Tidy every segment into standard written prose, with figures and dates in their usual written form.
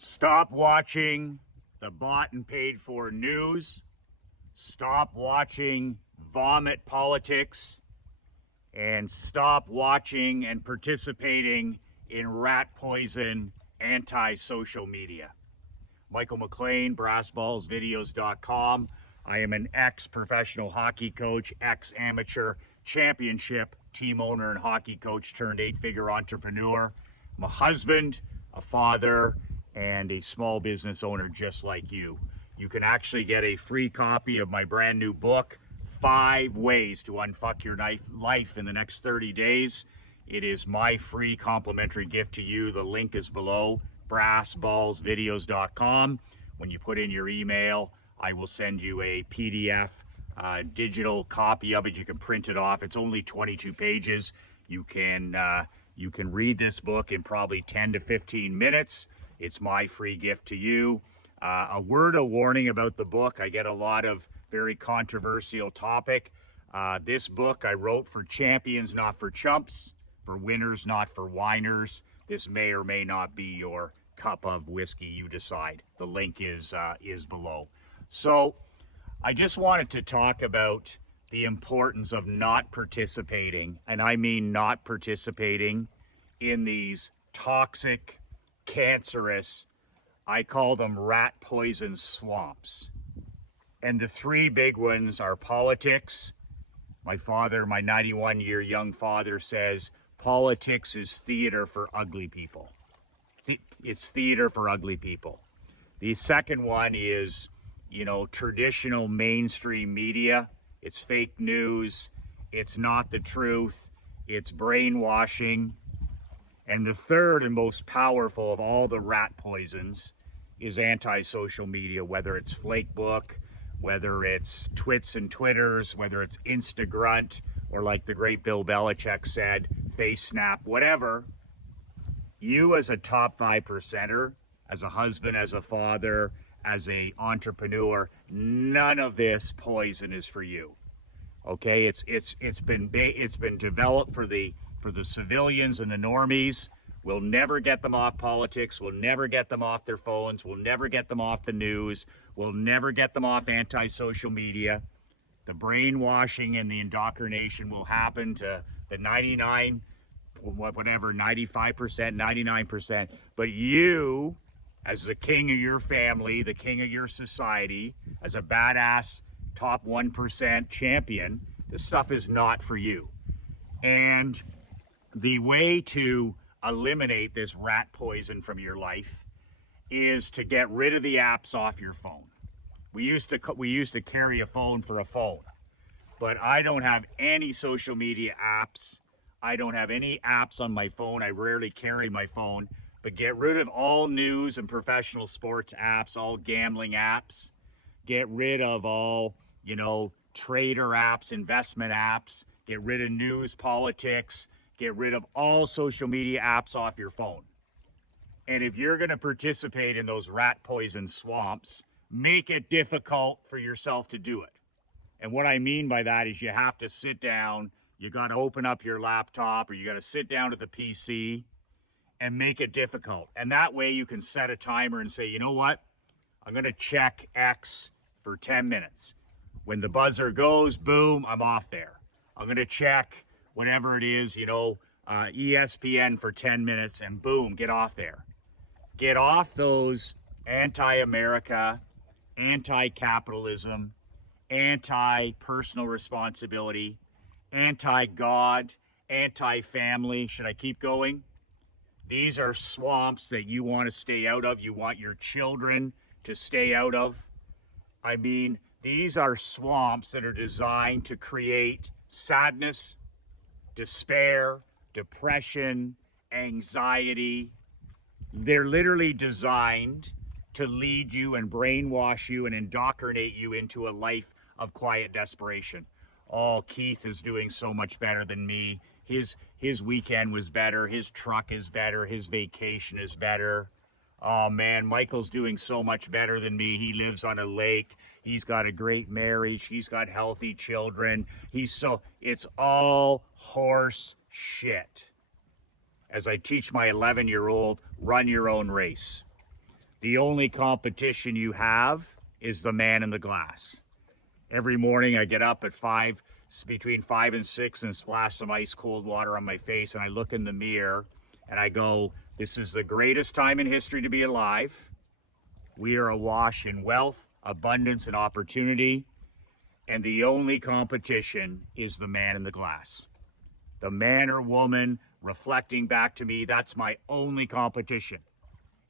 Stop watching the bought and paid for news. Stop watching vomit politics. And stop watching and participating in rat poison anti-social media. Michael McLean, brassballsvideos.com. I am an ex-professional hockey coach, ex-amateur championship team owner and hockey coach turned 8-figure entrepreneur. I'm a husband, a father, and a small business owner just like you. You can actually get a free copy of my brand new book, 5 Ways to Unfuck Your Life in the Next 30 Days. It is my free complimentary gift to you. The link is below, brassballsvideos.com. When you put in your email, I will send you a PDF digital copy of it. You can print it off. It's only 22 pages. You can read this book in probably 10 to 15 minutes. It's my free gift to you. A word of warning about the book. I get a lot of very controversial topic. This book I wrote for champions, not for chumps, for winners, not for whiners. This may or may not be your cup of whiskey. You decide. The link is below. So I just wanted to talk about the importance of not participating, and I mean not participating in these toxic, cancerous, I call them rat poison swamps. And the 3 big ones are politics. My father, my 91-year young father, says politics is theater for ugly people. It's theater for ugly people. The second one is, traditional mainstream media. It's fake news. It's not the truth. It's brainwashing. And the third and most powerful of all the rat poisons is anti-social media, whether it's Flakebook, whether it's Twits and Twitters, whether it's Instagrunt, or like the great Bill Belichick said, Face Snap, whatever. You as a top 5%er, as a husband, as a father, as an entrepreneur, none of this poison is for you. Okay, it's been developed for the civilians and the normies. We'll never get them off politics. We'll never get them off their phones. We'll never get them off the news. We'll never get them off anti-social media. The brainwashing and the indoctrination will happen to the 95%, 99%. But you, as the king of your family, the king of your society, as a badass top 1% champion, this stuff is not for you. And the way to eliminate this rat poison from your life is to get rid of the apps off your phone. We used to carry a phone for a phone, but I don't have any social media apps. I don't have any apps on my phone. I rarely carry my phone, but get rid of all news and professional sports apps, all gambling apps. Get rid of all, trader apps, investment apps. Get rid of news, politics. Get rid of all social media apps off your phone. And if you're going to participate in those rat poison swamps, make it difficult for yourself to do it. And what I mean by that is you have to sit down, you got to open up your laptop, or you got to sit down at the PC and make it difficult. And that way you can set a timer and say, you know what? I'm going to check X for 10 minutes. When the buzzer goes, boom, I'm off there. I'm going to check whatever it is, ESPN for 10 minutes, and boom, get off there. Get off those anti-America, anti-capitalism, anti-personal responsibility, anti-God, anti-family. Should I keep going? These are swamps that you want to stay out of. You want your children to stay out of. I mean, these are swamps that are designed to create sadness, despair, depression, anxiety. They're literally designed to lead you and brainwash you and indoctrinate you into a life of quiet desperation. Oh, Keith is doing so much better than me. His weekend was better. His truck is better. His vacation is better. Oh man, Michael's doing so much better than me. He lives on a lake. He's got a great marriage. He's got healthy children. It's all horse shit. As I teach my 11-year-old, run your own race. The only competition you have is the man in the glass. Every morning I get up at between 5 and 6 and splash some ice cold water on my face, and I look in the mirror and I go, this is the greatest time in history to be alive. We are awash in wealth, abundance, and opportunity. And the only competition is the man in the glass. The man or woman reflecting back to me, that's my only competition.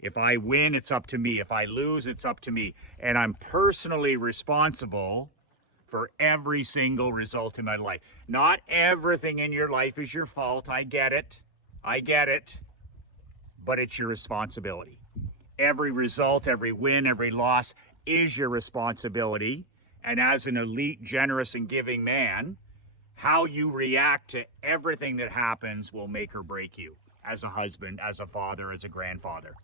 If I win, it's up to me. If I lose, it's up to me. And I'm personally responsible for every single result in my life. Not everything in your life is your fault. I get it. But it's your responsibility. Every result, every win, every loss is your responsibility. And as an elite, generous, and giving man, how you react to everything that happens will make or break you as a husband, as a father, as a grandfather.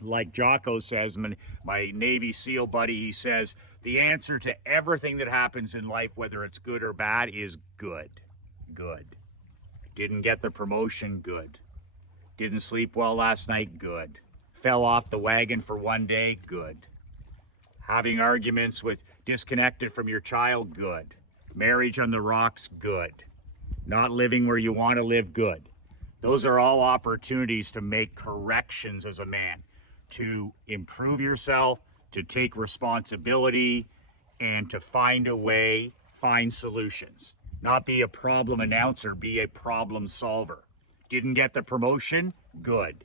Like Jocko says, my Navy SEAL buddy, he says, the answer to everything that happens in life, whether it's good or bad, is good. Good. Didn't get the promotion? Good. Didn't sleep well last night? Good. Fell off the wagon for one day? Good. Having arguments disconnected from your child? Good. Marriage on the rocks? Good. Not living where you want to live? Good. Those are all opportunities to make corrections as a man, to improve yourself, to take responsibility, and to find a way, find solutions. Not be a problem announcer, be a problem solver. Didn't get the promotion? Good.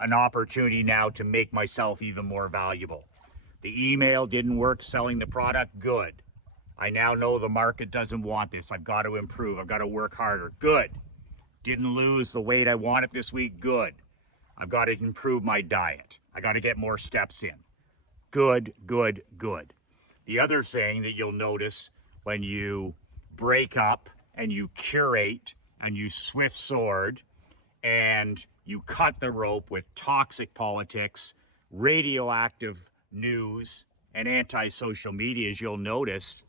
An opportunity now to make myself even more valuable. The email didn't work selling the product? Good. I now know the market doesn't want this. I've got to improve. I've got to work harder. Good. Didn't lose the weight I wanted this week? Good. I've got to improve my diet. I got to get more steps in. Good, good, good. The other thing that you'll notice when you break up and you curate and you swift sword and you cut the rope with toxic politics, radioactive news, and anti-social media, as you'll notice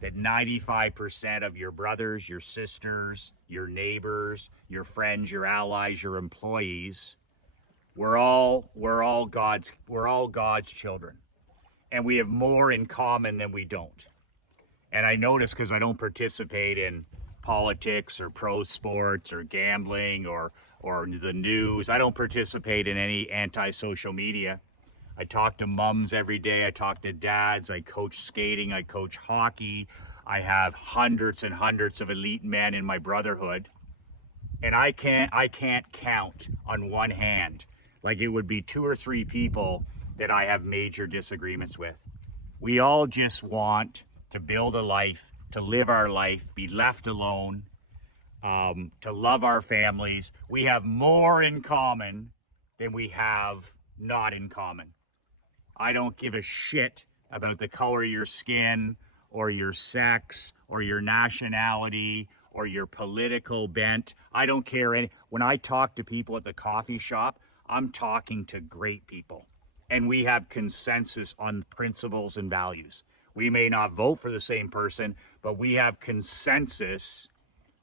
that 95% of your brothers, your sisters, your neighbors, your friends, your allies, your employees, we're all God's children. And we have more in common than we don't. And I notice, because I don't participate in politics or pro sports or gambling or the news, I don't participate in any anti-social media. I talk to mums every day. I talk to dads. I coach skating. I coach hockey. I have hundreds and hundreds of elite men in my brotherhood. And I can't count on one hand. Like, it would be 2 or 3 people that I have major disagreements with. We all just want to build a life, to live our life, be left alone, to love our families. We have more in common than we have not in common. I don't give a shit about the color of your skin or your sex or your nationality or your political bent. I don't care. When I talk to people at the coffee shop, I'm talking to great people. And we have consensus on principles and values. We may not vote for the same person, but we have consensus.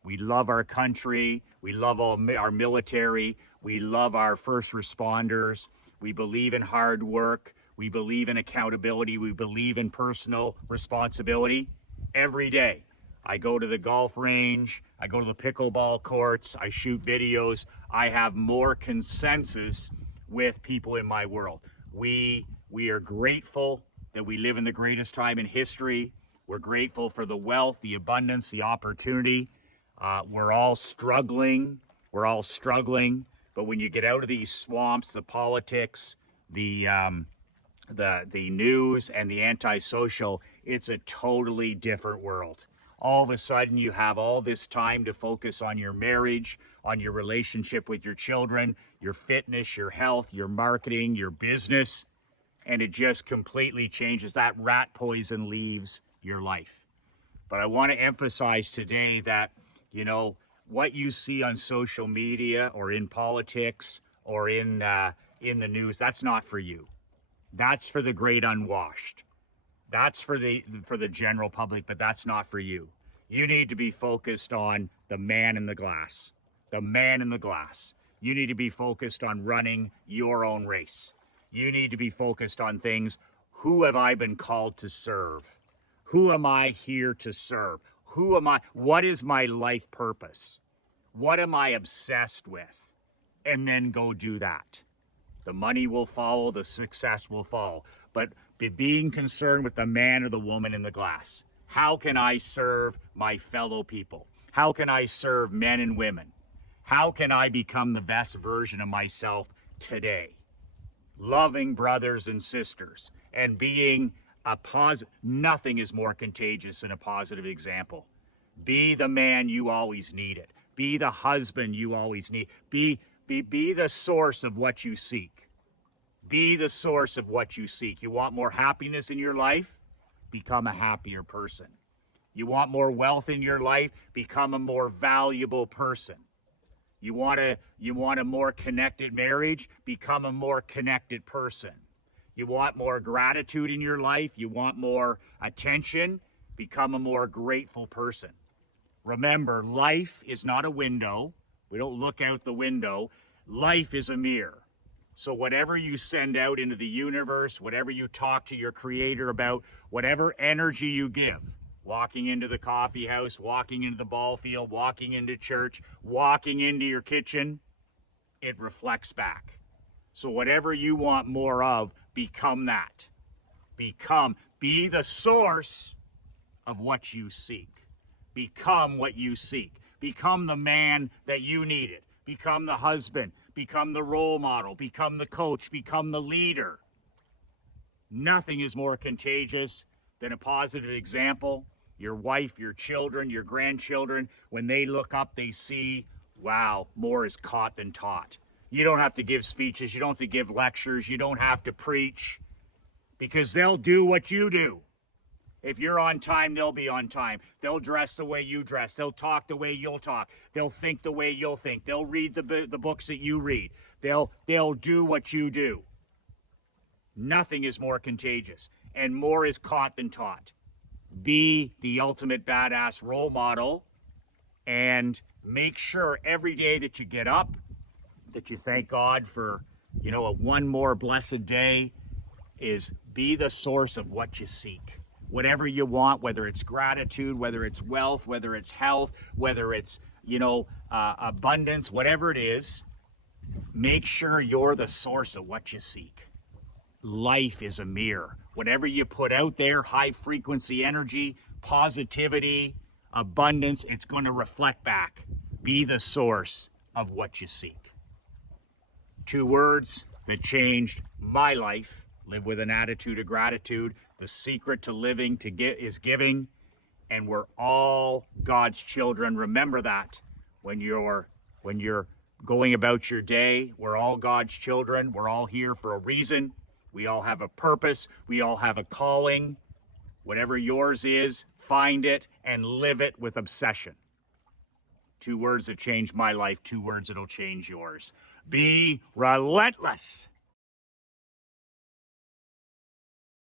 We love our country. We love our military. We love our first responders. We believe in hard work. We believe in accountability. We believe in personal responsibility. Every day, I go to the golf range. I go to the pickleball courts. I shoot videos. I have more consensus with people in my world. We are grateful that we live in the greatest time in history. We're grateful for the wealth, the abundance, the opportunity. We're all struggling. But when you get out of these swamps, the politics, the news, and the antisocial, it's a totally different world. All of a sudden, you have all this time to focus on your marriage, on your relationship with your children, your fitness, your health, your marketing, your business, and it just completely changes. That rat poison leaves your life. But I want to emphasize today that, what you see on social media or in politics or in the news, that's not for you. That's for the great unwashed. That's for the general public, but that's not for you. You need to be focused on the man in the glass. The man in the glass. You need to be focused on running your own race. You need to be focused on things. Who have I been called to serve? Who am I here to serve? Who am I? What is my life purpose? What am I obsessed with? And then go do that. The money will follow, the success will follow. But being concerned with the man or the woman in the glass. How can I serve my fellow people? How can I serve men and women? How can I become the best version of myself today? Loving brothers and sisters and being a positive. Nothing is more contagious than a positive example. Be the man you always needed. Be the husband you always need. Be the source of what you seek. Be the source of what you seek. You want more happiness in your life? Become a happier person. You want more wealth in your life? Become a more valuable person. You want a more connected marriage? Become a more connected person. You want more gratitude in your life? You want more attention? Become a more grateful person. Remember, life is not a window. We don't look out the window. Life is a mirror. So whatever you send out into the universe, whatever you talk to your creator about, whatever energy you give, walking into the coffee house, walking into the ball field, walking into church, walking into your kitchen, it reflects back. So whatever you want more of, become that. Be the source of what you seek. Become what you seek. Become the man that you needed. Become the husband. Become the role model. Become the coach. Become the leader. Nothing is more contagious than a positive example. Your wife, your children, your grandchildren, when they look up, they see, wow, more is caught than taught. You don't have to give speeches. You don't have to give lectures. You don't have to preach, because they'll do what you do. If you're on time, they'll be on time. They'll dress the way you dress. They'll talk the way you'll talk. They'll think the way you'll think. They'll read the books that you read. They'll do what you do. Nothing is more contagious, and more is caught than taught. Be the ultimate badass role model, and make sure every day that you get up, that you thank God for, a one more blessed day, is be the source of what you seek. Whatever you want, whether it's gratitude, whether it's wealth, whether it's health, whether it's, abundance, whatever it is, make sure you're the source of what you seek. Life is a mirror. Whatever you put out there, high frequency energy, positivity, abundance, it's going to reflect back. Be the source of what you seek. 2 words that changed my life. Live with an attitude of gratitude. The secret to living is giving. And we're all God's children. Remember that when you're going about your day. We're all God's children. We're all here for a reason. We all have a purpose. We all have a calling. Whatever yours is, find it and live it with obsession. 2 words that changed my life. 2 words that'll change yours. Be relentless.